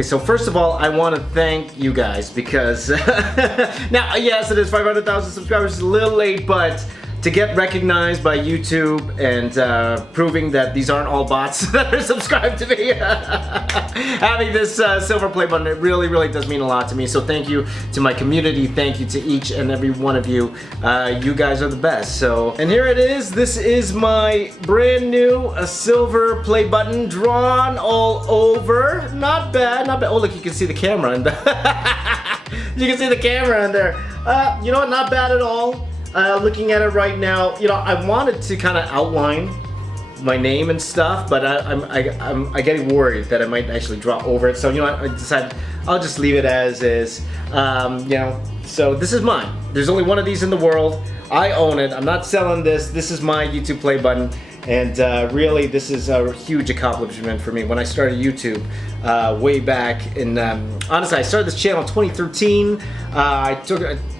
Okay, so first of all, I want to thank you guys because now, yes, it is 500,000 subscribers. It's a little late, but to get recognized by YouTube and proving that these aren't all bots that are subscribed to me, having this silver play button, it really, really does mean a lot to me. So thank you to my community. Thank you to each and every one of you. You guys are the best. So, and here it is. This is my brand new silver play button drawn all over. Not bad, not bad. Oh, look, you can see the camera in there. You can see the camera in there. You know what? Not bad at all. Looking at it right now, you know, I wanted to kind of outline my name and stuff, but I'm getting worried that I might actually draw over it. So you know what? I decided I'll just leave it as is. You know, so this is mine. There's only one of these in the world. I own it. I'm not selling this. This is my YouTube play button. And really, this is a huge accomplishment for me. When I started YouTube way back in, honestly, I started this channel in 2013. I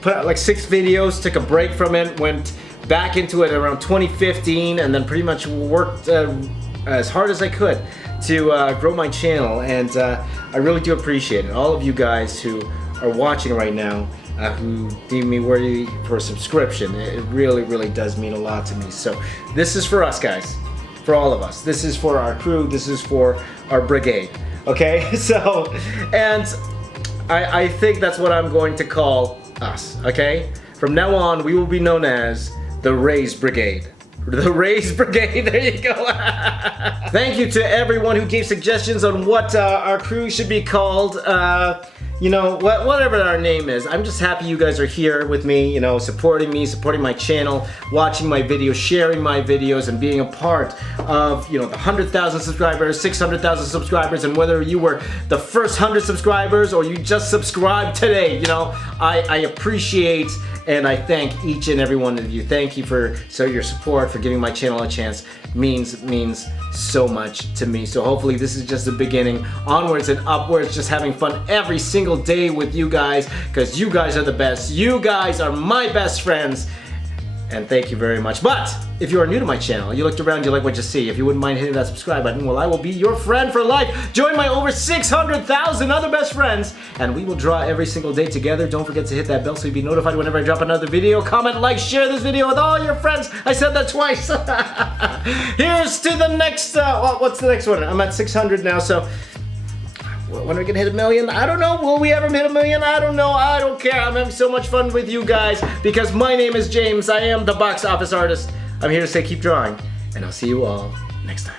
put out like 6 videos, took a break from it, went back into it around 2015, and then pretty much worked as hard as I could to grow my channel. And I really do appreciate it. All of you guys who are watching right now, who deem me worthy for a subscription. It really, really does mean a lot to me. So this is for us, guys, for all of us. This is for our crew. This is for our brigade. Okay, so, and I think that's what I'm going to call us. Okay, from now on, we will be known as the Raise Brigade. The Raise Brigade, there you go. Thank you to everyone who gave suggestions on what our crew should be called. You know, whatever our name is. I'm just happy you guys are here with me, you know, supporting me, supporting my channel, watching my videos, sharing my videos, and being a part of, you know, the 100,000 subscribers, 600,000 subscribers, and whether you were the first 100 subscribers or you just subscribed today, you know, I appreciate and I thank each and every one of you. Thank you for your support, for giving my channel a chance. Means so much to me. So hopefully this is just the beginning. Onwards and upwards, just having fun every single day with you guys, because you guys are the best. You guys are my best friends. And thank you very much. But if you are new to my channel, you looked around, you like what you see, if you wouldn't mind hitting that subscribe button, well, I will be your friend for life. Join my over 600,000 other best friends, and we will draw every single day together. Don't forget to hit that bell so you'll be notified whenever I drop another video. Comment, like, share this video with all your friends. I said that twice. Here's to the next, what's the next one? I'm at 600 now, so when are we gonna hit 1 million? I don't know. Will we ever hit 1 million? I don't know. I don't care. I'm having so much fun with you guys because my name is James. I am the box office artist. I'm here to say keep drawing, and I'll see you all next time.